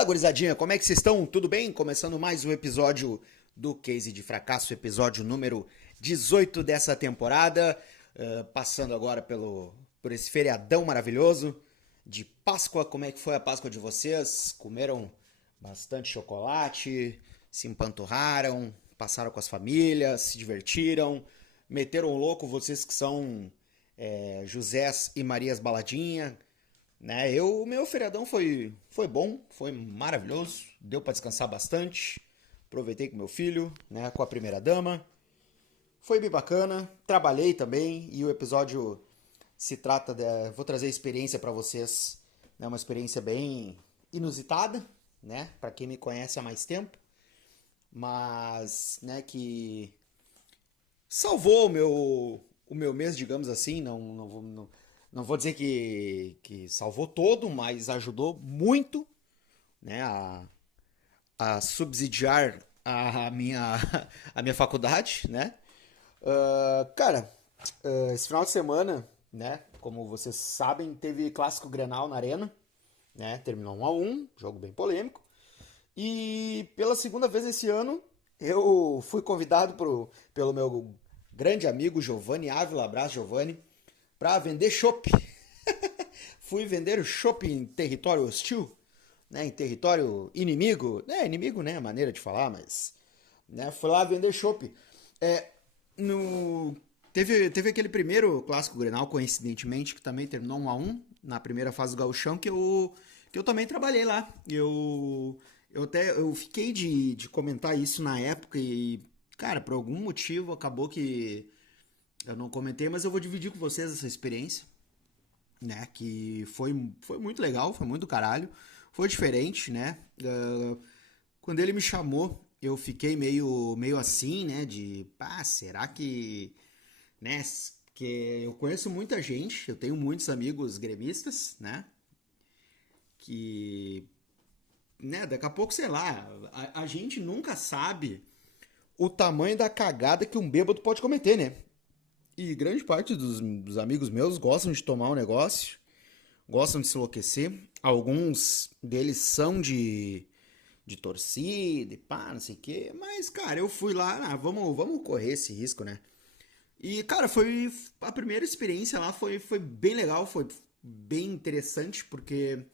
Fala, gurizadinha, como é que vocês estão? Tudo bem? Começando mais um episódio do Case de Fracasso, episódio número 18 dessa temporada. Passando agora por esse feriadão maravilhoso de Páscoa. Como é que foi a Páscoa de vocês? Comeram bastante chocolate, se empanturraram, passaram com as famílias, se divertiram, meteram o louco, vocês que são Josés e Marias Baladinha, né? O meu feriadão foi bom, foi maravilhoso, deu para descansar bastante. Aproveitei com meu filho, né, com a primeira dama. Foi bem bacana, trabalhei também e o episódio se trata de, vou trazer experiência para vocês, né, uma experiência bem inusitada, né, para quem me conhece há mais tempo, mas, né, que salvou o meu mês, digamos assim. Não vou dizer que salvou todo, mas ajudou muito, né, a subsidiar a minha faculdade, né? Cara, esse final de semana, né, como vocês sabem, teve Clássico Grenal na Arena, né? Terminou 1-1, jogo bem polêmico. E pela segunda vez esse ano, eu fui convidado pelo meu grande amigo Giovanni Ávila, abraço Giovanni, para vender chopp. Fui vender chopp em território hostil, né, em território inimigo. É, inimigo, né, maneira de falar, mas, né, fui lá vender chopp. É, no, teve aquele primeiro clássico Grenal, coincidentemente, que também terminou 1-1 na primeira fase do Gauchão, que eu também trabalhei lá. Eu fiquei de comentar isso na época e, cara, por algum motivo acabou que eu não comentei, mas eu vou dividir com vocês essa experiência, né? Que foi muito legal, foi muito do caralho, foi diferente, né? Quando ele me chamou, eu fiquei meio assim, né? De, pá, será que, né? Que eu conheço muita gente, eu tenho muitos amigos gremistas, né? Que, né? Daqui a pouco, sei lá, a gente nunca sabe o tamanho da cagada que um bêbado pode cometer, né? E grande parte dos amigos meus gostam de tomar o negócio, gostam de se enlouquecer. Alguns deles são de torcida e pá, não sei o quê. Mas, cara, eu fui lá, vamos correr esse risco, né? E, cara, foi a primeira experiência lá, foi bem legal, foi bem interessante, porque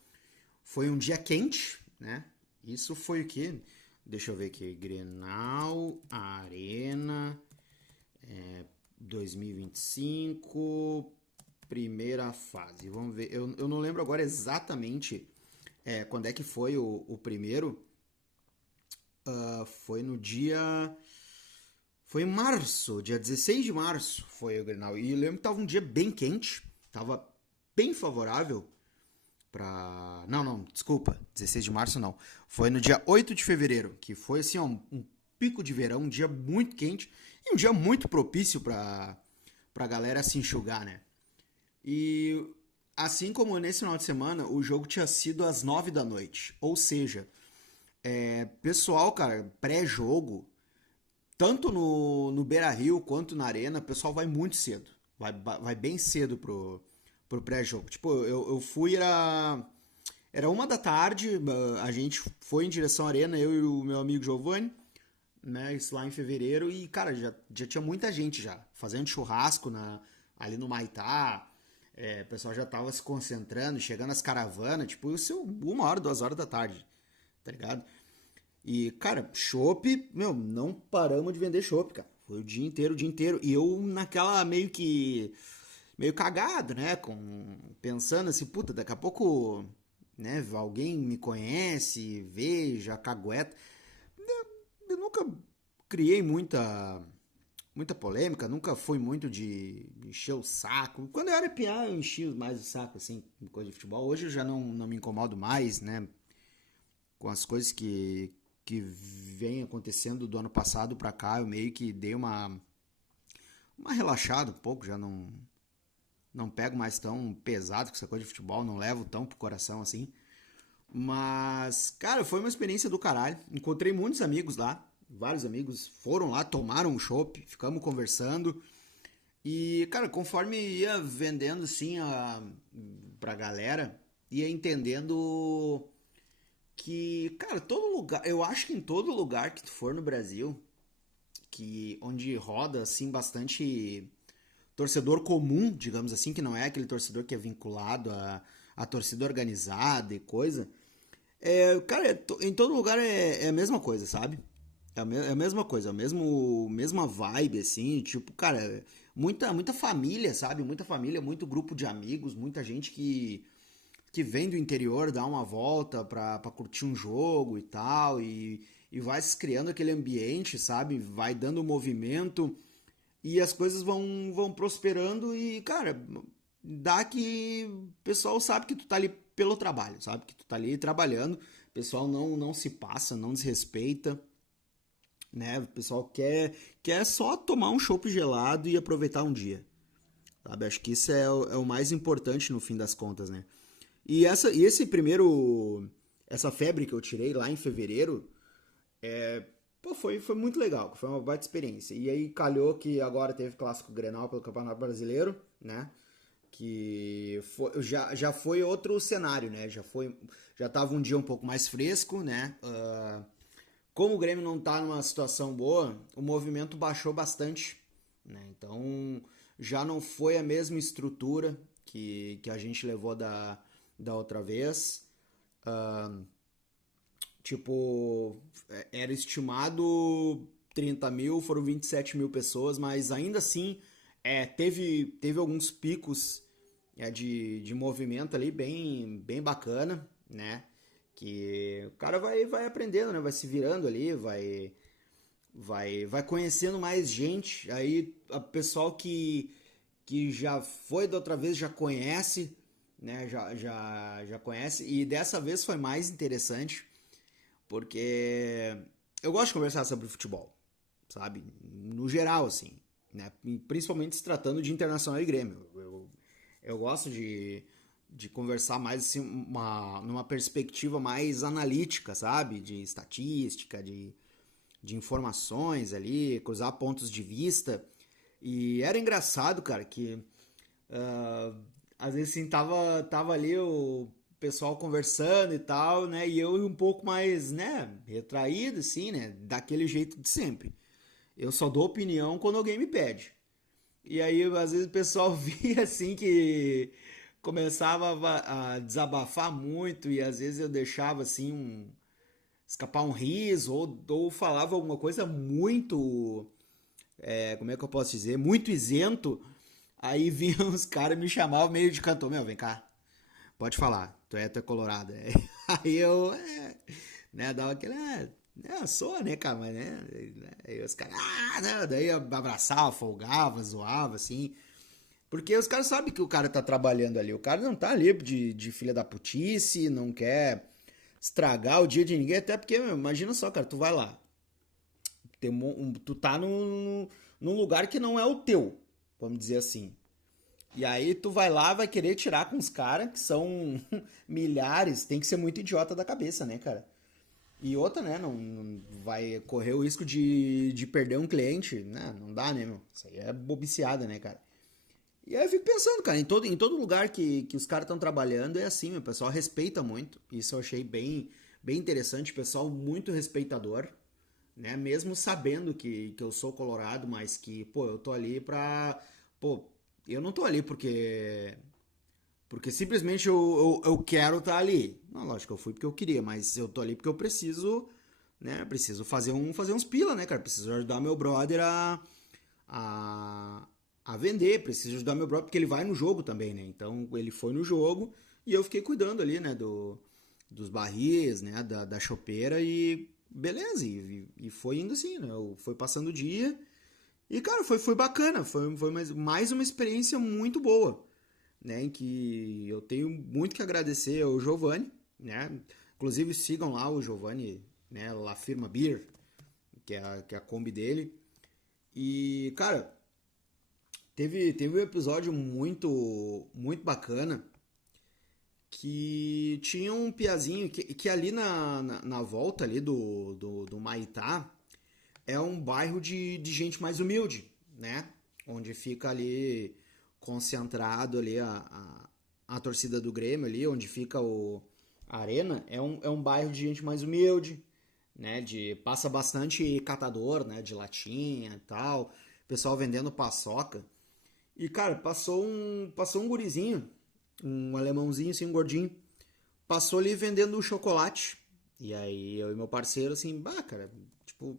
foi um dia quente, né? Isso foi o quê? Deixa eu ver aqui. Grenal, Arena, 2025, primeira fase. Vamos ver. Eu não lembro agora exatamente quando é que foi o primeiro. Foi no dia. Foi em março, dia 16 de março foi o Grenal. E eu lembro que tava um dia bem quente, tava bem favorável pra. Não, não, desculpa, 16 de março não. Foi no dia 8 de fevereiro, que foi assim, ó, um pico de verão, um dia muito quente e um dia muito propício pra galera se enxugar, né? E assim como nesse final de semana, o jogo tinha sido às 9 da noite. Ou seja, pessoal, cara, pré-jogo, tanto no Beira-Rio quanto na Arena, o pessoal vai muito cedo. Vai bem cedo pro pré-jogo. Tipo, eu fui, era 1 da tarde, a gente foi em direção à Arena, eu e o meu amigo Giovanni, né, isso lá em fevereiro, e, cara, já tinha muita gente já, fazendo churrasco ali no Maitá, o pessoal já tava se concentrando, chegando as caravanas, tipo, isso 1 hora, 2 horas da tarde, tá ligado? E, cara, chopp, meu, não paramos de vender chopp, cara. Foi o dia inteiro, o dia inteiro. E eu naquela meio cagado, né? Pensando assim, puta, daqui a pouco, né, alguém me conhece, veja, cagueta. Eu nunca criei muita polêmica, nunca fui muito de encher o saco. Quando eu era piá, eu enchia mais o saco, assim, com coisa de futebol. Hoje eu já não me incomodo mais, né? Com as coisas que vem acontecendo do ano passado pra cá, eu meio que dei uma relaxada um pouco, já não pego mais tão pesado com essa coisa de futebol, não levo tão pro coração assim. Mas, cara, foi uma experiência do caralho. Encontrei muitos amigos lá, vários amigos foram lá, tomaram um chopp, ficamos conversando. E, cara, conforme ia vendendo assim pra galera, ia entendendo que, cara, todo lugar, eu acho que em todo lugar que tu for no Brasil, que onde roda assim bastante torcedor comum, digamos assim, que não é aquele torcedor que é vinculado à torcida organizada e coisa, cara, em todo lugar é a mesma coisa, sabe? É a mesma coisa, mesma vibe, assim, tipo, cara, muita família, sabe? Muita família, muito grupo de amigos, muita gente que vem do interior dar uma volta pra curtir um jogo e tal, e vai se criando aquele ambiente, sabe? Vai dando movimento e as coisas vão prosperando e, cara, dá que o pessoal sabe que tu tá ali pelo trabalho, sabe? Que tu tá ali trabalhando, o pessoal não se passa, não desrespeita, né? O pessoal quer só tomar um chopp gelado e aproveitar um dia, sabe? Acho que isso é o mais importante no fim das contas, né? E esse primeiro, essa febre que eu tirei lá em fevereiro, pô, foi muito legal, foi uma baita experiência. E aí calhou que agora teve Clássico Grenal pelo Campeonato Brasileiro, né? Que já foi outro cenário, né? Já tava um dia um pouco mais fresco, né? Como o Grêmio não tá numa situação boa, o movimento baixou bastante, né? Então já não foi a mesma estrutura que a gente levou da outra vez. Tipo, era estimado 30 mil, foram 27 mil pessoas, mas ainda assim teve alguns picos de movimento ali bem bacana, né? Que o cara vai aprendendo, né? Vai se virando ali, vai conhecendo mais gente. Aí o pessoal que já foi da outra vez já conhece, né? Já conhece. E dessa vez foi mais interessante porque eu gosto de conversar sobre futebol, sabe? No geral, assim, né? Principalmente se tratando de Internacional e Grêmio. Eu gosto de conversar mais assim, numa perspectiva mais analítica, sabe? De estatística, de informações ali, cruzar pontos de vista. E era engraçado, cara, que ah, às vezes assim, tava ali o pessoal conversando e tal, né? E eu um pouco mais, né, retraído, assim, né? Daquele jeito de sempre. Eu só dou opinião quando alguém me pede. E aí, às vezes, o pessoal via assim que começava a desabafar muito, e às vezes eu deixava assim escapar um riso, ou falava alguma coisa muito, como é que eu posso dizer? Muito isento. Aí vinham os caras e me chamavam meio de cantor, meu, vem cá, pode falar, tu é colorado. Aí eu, né, dava aquele, eu sou, né, cara, mas, né, aí os caras, não, daí eu abraçava, folgava, zoava, assim, porque os caras sabem que o cara tá trabalhando ali, o cara não tá ali de filha da putice, não quer estragar o dia de ninguém, até porque, meu, imagina só, cara, tu vai lá, tu tá num lugar que não é o teu, vamos dizer assim. E aí tu vai lá, vai querer tirar com os caras que são milhares, tem que ser muito idiota da cabeça, né, cara? E outra, né, não vai correr o risco de perder um cliente, né? Não dá, né, meu? Isso aí é bobiciada, né, cara? E aí eu fico pensando, cara, em todo lugar que os caras estão trabalhando é assim, meu, o pessoal respeita muito. Isso eu achei bem interessante, o pessoal muito respeitador, né? Mesmo sabendo que eu sou colorado, mas que, pô, eu tô ali pra. Pô, eu não tô ali porque simplesmente eu quero estar ali. Não, lógico, eu fui porque eu queria, mas eu tô ali porque eu preciso, né? Preciso fazer uns pila, né, cara? Preciso ajudar meu brother a, a vender, preciso ajudar meu brother porque ele vai no jogo também, né? Então ele foi no jogo e eu fiquei cuidando ali, né, dos barris, né, da chopeira e beleza, e foi indo assim, né? Foi passando o dia e, cara, foi bacana, foi mais uma experiência muito boa, né? Em que eu tenho muito que agradecer ao Giovanni, né? Inclusive sigam lá o Giovanni, né? La Firma Beer, que é a Kombi dele. E, cara, teve um episódio muito bacana que tinha um piazinho que ali na volta ali do Maitá é um bairro de gente mais humilde, né? Onde fica ali concentrado ali a torcida do Grêmio ali, onde fica A Arena é um bairro de gente mais humilde, né? Passa bastante catador, né? De latinha e tal. Pessoal vendendo paçoca. E, cara, passou um gurizinho, um alemãozinho assim, um gordinho. Passou ali vendendo chocolate. E aí eu e meu parceiro, assim, bah, cara, tipo,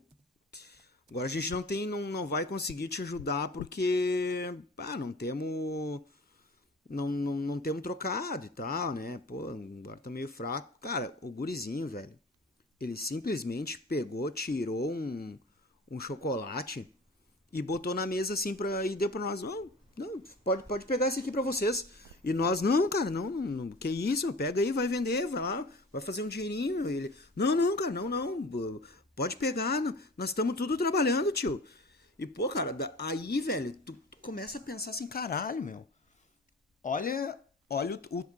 agora a gente não vai conseguir te ajudar porque, não temos trocado e tal, né? Pô, agora tá meio fraco. Cara, o gurizinho, velho, ele simplesmente pegou, tirou um chocolate e botou na mesa assim e deu pra nós. Não, não, pode pegar esse aqui pra vocês. E nós, não, cara, que isso, pega aí, vai vender, vai lá, vai fazer um dinheirinho. Ele, não, cara, não, pode pegar, nós estamos tudo trabalhando, tio. E, pô, cara, aí, velho, tu começa a pensar assim, caralho, meu, olha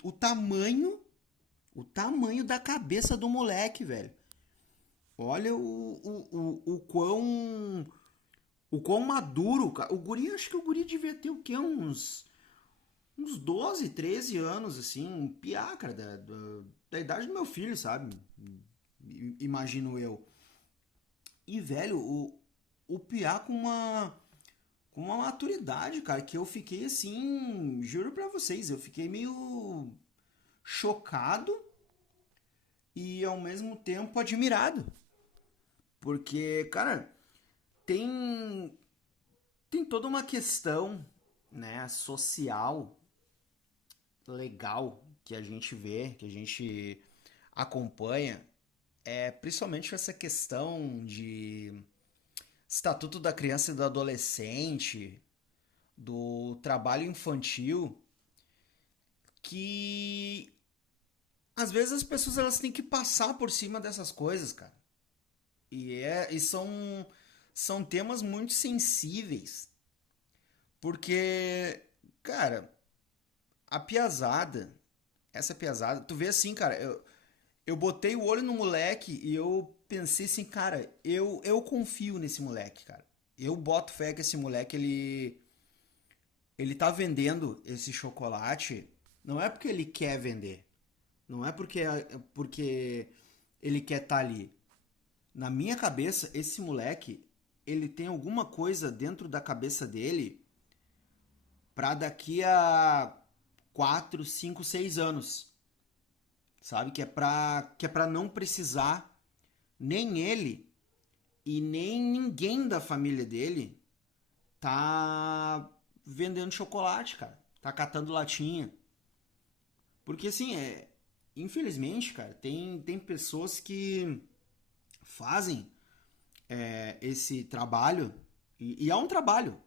o tamanho da cabeça do moleque, velho. Olha o quão maduro, cara. Acho que o guri devia ter o quê? Uns 12, 13 anos, assim, um piá, cara, da idade do meu filho, sabe? Imagino eu. E, velho, o piá com uma maturidade, cara, que eu fiquei assim, juro pra vocês, eu fiquei meio chocado e ao mesmo tempo admirado. Porque, cara, tem, tem toda uma questão, né, social, legal, que a gente vê, que a gente acompanha, principalmente essa questão de Estatuto da Criança e do Adolescente, do trabalho infantil, que às vezes as pessoas elas têm que passar por cima dessas coisas, cara. E são temas muito sensíveis, porque, cara, a piazada, essa piazada, tu vê assim, cara, eu botei o olho no moleque e eu pensei assim, cara, eu confio nesse moleque, cara. Eu boto fé que esse moleque, ele tá vendendo esse chocolate, não é porque ele quer vender, não é porque ele quer estar ali. Na minha cabeça, esse moleque, ele tem alguma coisa dentro da cabeça dele pra daqui a 4, 5, 6 anos, sabe? Que é pra não precisar nem ele e nem ninguém da família dele tá vendendo chocolate, cara. Tá catando latinha. Porque assim, infelizmente, cara, tem pessoas que fazem esse trabalho e é um trabalho,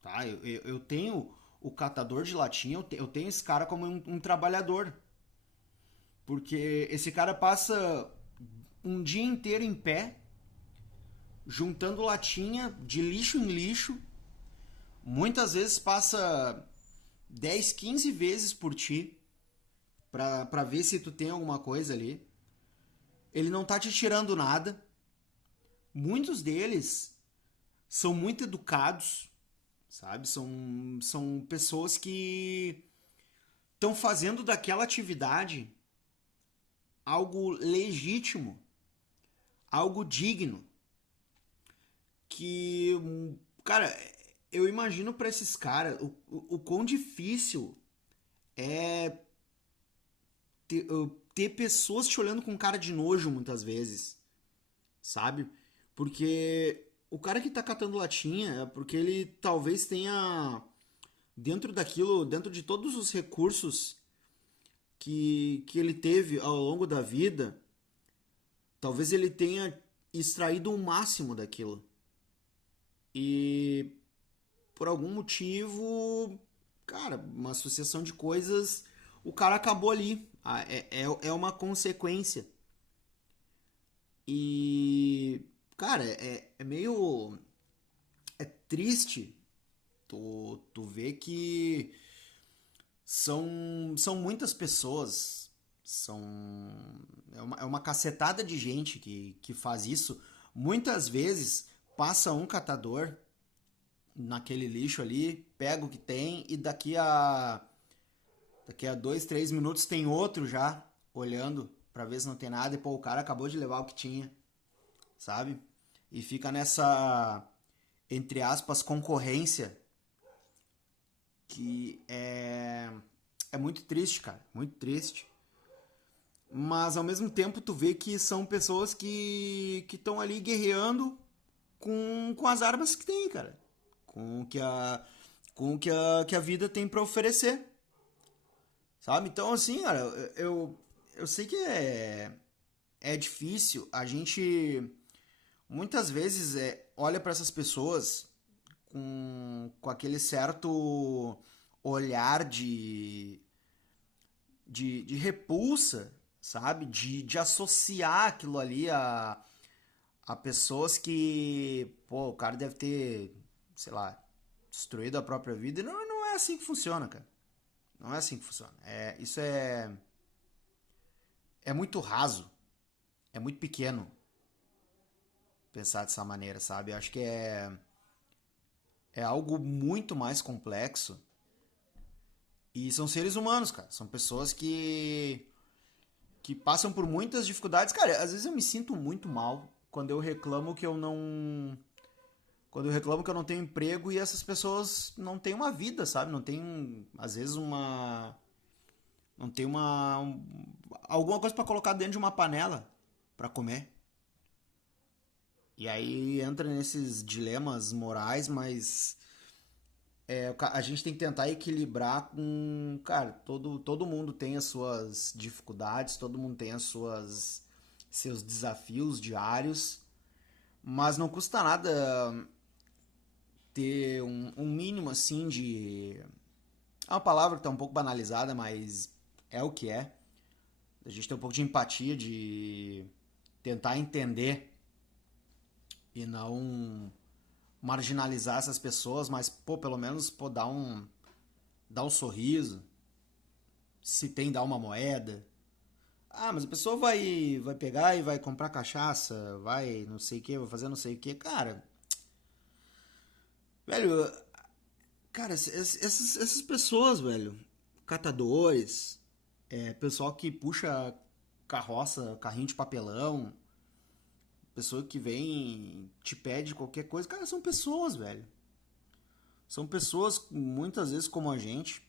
tá? Eu tenho o catador de latinha, eu tenho esse cara como um trabalhador. Porque esse cara passa um dia inteiro em pé, juntando latinha de lixo em lixo. Muitas vezes passa 10, 15 vezes por ti pra ver se tu tem alguma coisa ali. Ele não tá te tirando nada. Muitos deles são muito educados, sabe? São pessoas que estão fazendo daquela atividade algo legítimo, algo digno. Que, cara, eu imagino pra esses caras o quão difícil é ter pessoas te olhando com cara de nojo muitas vezes, sabe? Porque o cara que tá catando latinha é porque ele talvez tenha dentro daquilo, dentro de todos os recursos que ele teve ao longo da vida, talvez ele tenha extraído o máximo daquilo. E por algum motivo, cara, uma associação de coisas, o cara acabou ali. É uma consequência. E, cara, é meio. É triste tu ver que são muitas pessoas. São. É uma cacetada de gente que faz isso. Muitas vezes passa um catador naquele lixo ali, pega o que tem e daqui a 2, 3 minutos tem outro já olhando pra ver se não tem nada e, pô, o cara acabou de levar o que tinha, sabe? E fica nessa, entre aspas, concorrência que é muito triste, cara, muito triste. Mas ao mesmo tempo tu vê que são pessoas que estão ali guerreando com as armas que tem, cara. Com o que que a vida tem pra oferecer, sabe? Então, assim, cara, eu sei que é difícil. A gente muitas vezes olha pra essas pessoas com aquele certo olhar de repulsa, sabe? De associar aquilo ali a pessoas que, pô, o cara deve ter, sei lá, destruído a própria vida. E não é assim que funciona, cara. Não é assim que funciona. Isso é muito raso, é muito pequeno pensar dessa maneira, sabe? Eu acho que é algo muito mais complexo. E são seres humanos, cara. São pessoas que passam por muitas dificuldades. Cara, às vezes eu me sinto muito mal quando eu reclamo que eu não. Quando eu reclamo que eu não tenho emprego e essas pessoas não têm uma vida, sabe? Não tem, às vezes, uma. Não tem alguma coisa pra colocar dentro de uma panela pra comer. E aí entra nesses dilemas morais, mas a gente tem que tentar equilibrar com. Cara, todo mundo tem as suas dificuldades, todo mundo tem seus desafios diários, mas não custa nada ter um mínimo assim de. É uma palavra que tá um pouco banalizada, mas é o que é. A gente tem um pouco de empatia, de tentar entender e não marginalizar essas pessoas, mas pô, pelo menos pô, dar um sorriso, se tem dar uma moeda. Ah, mas a pessoa vai pegar e vai comprar cachaça, vai não sei o que, vai fazer não sei o que. Cara, velho, cara, essas pessoas, velho, catadores, pessoal que puxa carroça, carrinho de papelão, pessoa que vem, te pede qualquer coisa, cara, são pessoas, velho. São pessoas muitas vezes como a gente.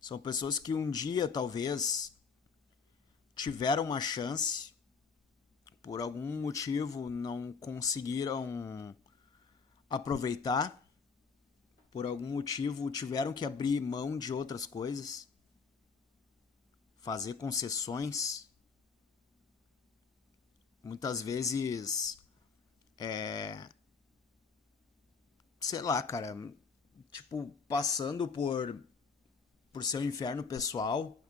São pessoas que um dia talvez tiveram uma chance, por algum motivo não conseguiram aproveitar, por algum motivo tiveram que abrir mão de outras coisas, fazer concessões. Muitas vezes, sei lá, cara, tipo, passando por seu inferno pessoal,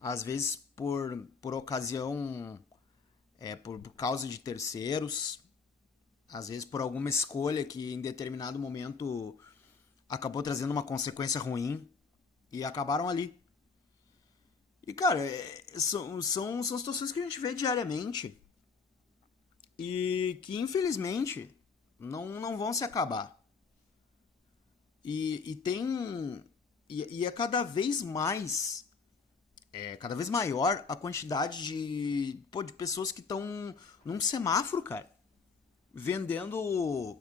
às vezes por ocasião, por causa de terceiros, às vezes por alguma escolha que em determinado momento acabou trazendo uma consequência ruim e acabaram ali. E cara, são situações que a gente vê diariamente e que infelizmente não vão se acabar. E tem. E é cada vez mais. É cada vez maior a quantidade de pessoas que estão num semáforo, cara. Vendendo.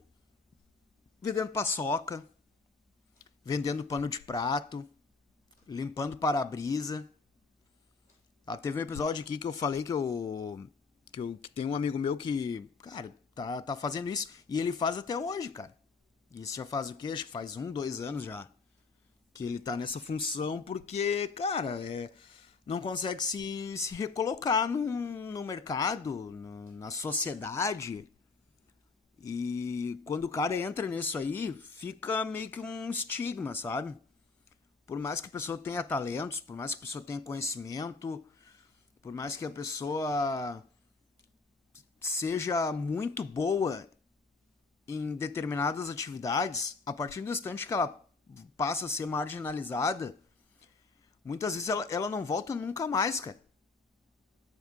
Vendendo paçoca, vendendo pano de prato, limpando para-brisa. Teve um episódio aqui que eu falei que tem um amigo meu que, cara, tá fazendo isso. E ele faz até hoje, cara. Isso já faz o quê? Acho que faz 2 anos já. Que ele tá nessa função porque, cara, não consegue se recolocar no mercado, na sociedade. E quando o cara entra nisso aí, fica meio que um estigma, sabe? Por mais que a pessoa tenha talentos, por mais que a pessoa tenha conhecimento, por mais que a pessoa seja muito boa em determinadas atividades, a partir do instante que ela passa a ser marginalizada, muitas vezes ela não volta nunca mais, cara.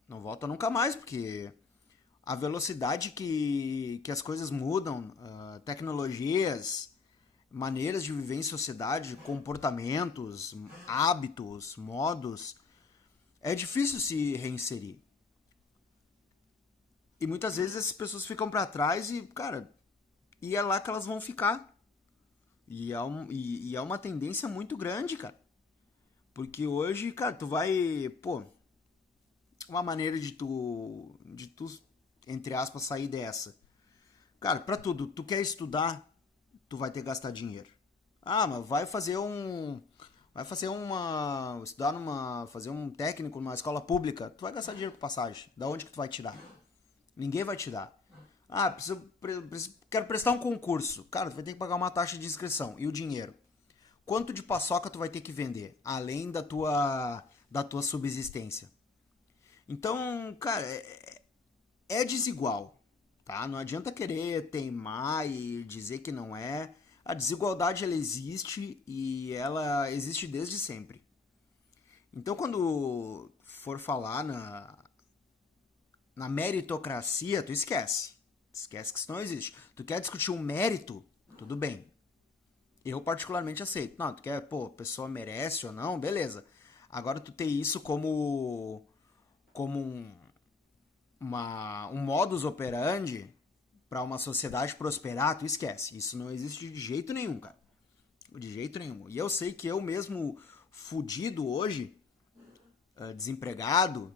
Não volta nunca mais, porque a velocidade que as coisas mudam, tecnologias, maneiras de viver em sociedade, comportamentos, hábitos, modos, é difícil se reinserir. E muitas vezes essas pessoas ficam pra trás e, cara, e é lá que elas vão ficar. E é uma tendência muito grande, cara. Porque hoje, cara, tu vai, pô, uma maneira de tu, entre aspas, sair dessa. Cara, pra tudo, tu quer estudar, tu vai ter que gastar dinheiro. Ah, mas fazer um técnico numa escola pública, tu vai gastar dinheiro com passagem. Da onde que tu vai tirar? Ninguém vai te dar. Ah, quero prestar um concurso. Cara, tu vai ter que pagar uma taxa de inscrição. E o dinheiro? Quanto de paçoca tu vai ter que vender? Além da tua subsistência. Então, cara, é desigual, tá? Não adianta querer teimar e dizer que não é. A desigualdade, ela existe e ela existe desde sempre. Então, quando for falar na meritocracia, tu esquece. Esquece que isso não existe. Tu quer discutir um mérito? Tudo bem. Eu particularmente aceito. Não, tu quer, pô, a pessoa merece ou não? Beleza. Agora tu ter isso como um modus operandi para uma sociedade prosperar, tu esquece. Isso não existe de jeito nenhum, cara. De jeito nenhum. E eu sei que eu mesmo fudido hoje, desempregado,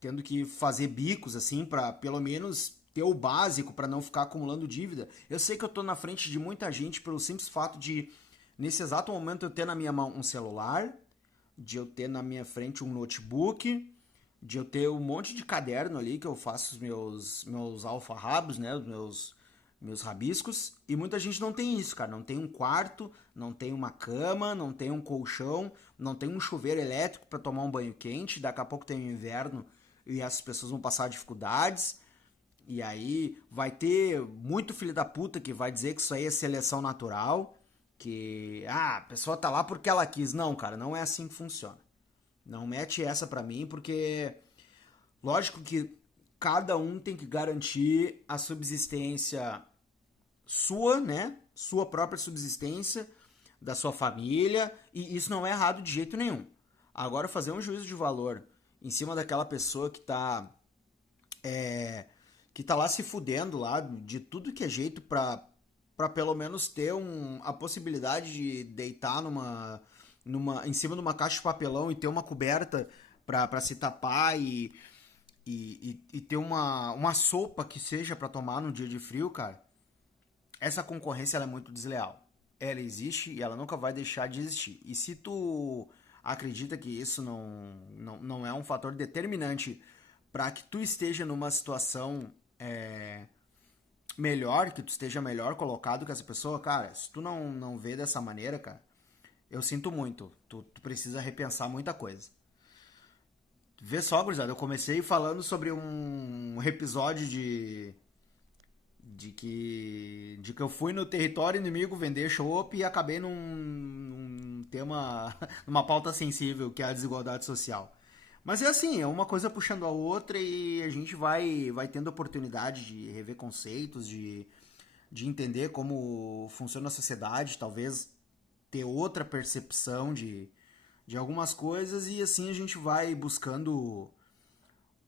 tendo que fazer bicos assim para pelo menos ter o básico para não ficar acumulando dívida. Eu sei que eu tô na frente de muita gente pelo simples fato de nesse exato momento eu ter na minha mão um celular, de eu ter na minha frente um notebook, de eu ter um monte de caderno ali que eu faço os meus alfarrabos, né, os meus rabiscos, e muita gente não tem isso, cara, não tem um quarto, não tem uma cama, não tem um colchão, não tem um chuveiro elétrico para tomar um banho quente, daqui a pouco tem o inverno e essas pessoas vão passar dificuldades. E aí vai ter muito filho da puta que vai dizer que isso aí é seleção natural, que a pessoa tá lá porque ela quis. Não, cara, não é assim que funciona. Não mete essa pra mim porque lógico que cada um tem que garantir a subsistência sua, né? Sua própria subsistência, da sua família, e isso não é errado de jeito nenhum. Agora fazer um juízo de valor em cima daquela pessoa que tá lá se fudendo lá de tudo que é jeito pra pelo menos ter a possibilidade de deitar em cima de uma caixa de papelão e ter uma coberta pra se tapar e ter uma sopa que seja pra tomar no dia de frio, cara. Essa concorrência ela é muito desleal. Ela existe e ela nunca vai deixar de existir. E se tu acredita que isso não é um fator determinante para que tu esteja numa situação melhor, que tu esteja melhor colocado que essa pessoa, cara, se tu não vê dessa maneira, cara, eu sinto muito. Tu precisa repensar muita coisa. Vê só, gurizada, eu comecei falando sobre um episódio de que eu fui no território inimigo vender chopp e acabei num tema, numa pauta sensível, que é a desigualdade social. Mas é assim, é uma coisa puxando a outra e a gente vai tendo oportunidade de rever conceitos, de entender como funciona a sociedade, talvez ter outra percepção de algumas coisas e assim a gente vai buscando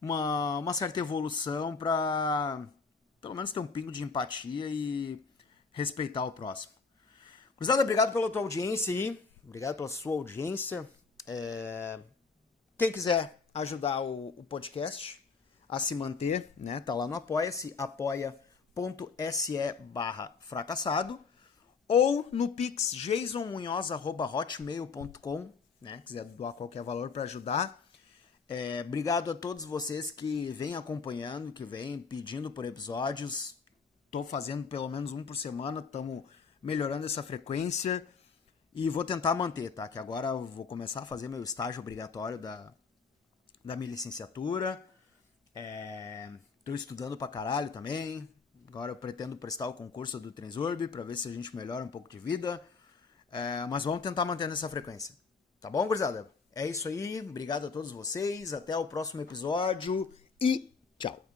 uma certa evolução para pelo menos ter um pingo de empatia e respeitar o próximo. Cruzada, obrigado pela tua audiência aí, obrigado pela sua audiência. Quem quiser ajudar o podcast a se manter, né, tá lá no Apoia-se, apoia.se/fracassado ou no pix jasonmunhoz@hotmail.com, né, quiser doar qualquer valor para ajudar. Obrigado a todos vocês que vêm acompanhando, que vêm pedindo por episódios. Tô fazendo pelo menos um por semana, estamos melhorando essa frequência e vou tentar manter, tá? Que agora eu vou começar a fazer meu estágio obrigatório da minha licenciatura. Tô estudando pra caralho também. Agora eu pretendo prestar o concurso do Transurb para ver se a gente melhora um pouco de vida. Mas vamos tentar manter essa frequência. Tá bom, gurizada? É isso aí. Obrigado a todos vocês. Até o próximo episódio e tchau.